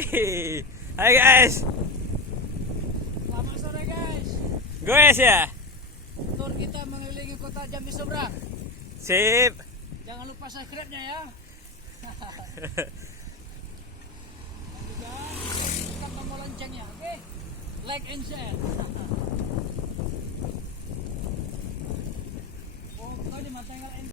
Hai guys. Selamat sore guys. Guys ya. Tur kita mengelilingi kota Jambi seberang. Sip. Jangan lupa subscribe-nya ya. Dan juga tekan tombol loncengnya, oke? Like and share.